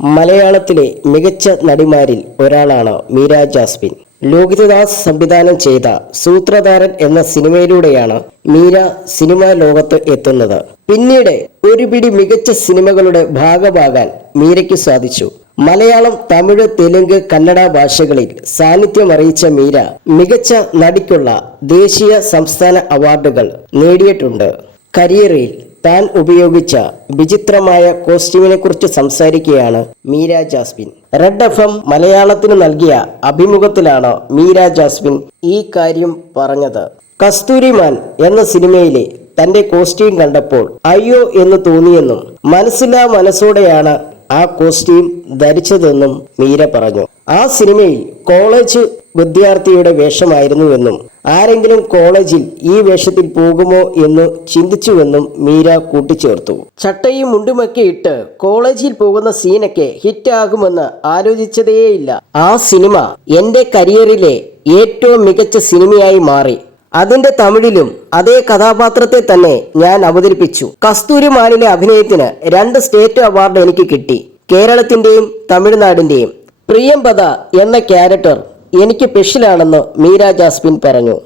മലയാളത്തിലെ മികച്ച നടിമാരിൽ ഒരാളാണ് മീര ജാസ്മിൻ. ലോകിതദാസ് സംവിധാനം ചെയ്ത സൂത്രധാരൻ എന്ന സിനിമയിലൂടെയാണ് മീര സിനിമാ ലോകത്ത് എത്തുന്നത്. പിന്നീട് ഒരു പിടി മികച്ച സിനിമകളുടെ ഭാഗമാകാൻ മീരയ്ക്ക് സാധിച്ചു. മലയാളം തമിഴ് തെലുങ്ക് കന്നഡ ഭാഷകളിൽ സാന്നിധ്യം അറിയിച്ച മീര മികച്ച നടിക്കുള്ള ദേശീയ സംസ്ഥാന അവാർഡുകൾ നേടിയിട്ടുണ്ട്. കരിയറിൽ താൻ ഉപയോഗിച്ച വിചിത്രമായ കോസ്റ്റ്യൂമിനെ കുറിച്ച് സംസാരിക്കുകയാണ് Meera Jasmine. Red F M മലയാളത്തിന് നൽകിയ അഭിമുഖത്തിലാണ് മീര ജാസ്മിൻ ഈ കാര്യം പറഞ്ഞത്. കസ്തൂരിമാൻ എന്ന സിനിമയിലെ തന്റെ കോസ്റ്റ്യൂം കണ്ടപ്പോൾ അയ്യോ എന്ന് തോന്നിയെന്നും മനസ്സിലാ മനസ്സോടെയാണ് ആ കോസ്റ്റ്യൂം ധരിച്ചതെന്നും മീര പറഞ്ഞു. ആ സിനിമയിൽ കോളേജ് വിദ്യാർത്ഥിയുടെ വേഷമായിരുന്നുവെന്നും ആരെങ്കിലും കോളേജിൽ ഈ വേഷത്തിൽ പോകുമോ എന്ന് ചിന്തിച്ചുവെന്നും മീര കൂട്ടിച്ചേർത്തു. ചട്ടയും മുണ്ടുമൊക്കെ ഇട്ട് കോളേജിൽ പോകുന്ന സീനൊക്കെ ഹിറ്റാകുമെന്ന് ആലോചിച്ചതേയില്ല. ആ സിനിമ എന്റെ കരിയറിലെ ഏറ്റവും മികച്ച സിനിമയായി മാറി. അതിന്റെ തമിഴിലും അതേ കഥാപാത്രത്തെ തന്നെ ഞാൻ അവതരിപ്പിച്ചു. കസ്തൂരിമാനിലെ അഭിനയത്തിന് രണ്ട് സ്റ്റേറ്റ് അവാർഡ് എനിക്ക് കിട്ടി. കേരളത്തിന്റെയും തമിഴ്നാടിന്റെയും. പ്രിയംപദ എന്ന ക്യാരക്ടർ എനിക്ക് സ്പെഷ്യലാണെന്ന് മീര ജാസ്മിൻ പറഞ്ഞു.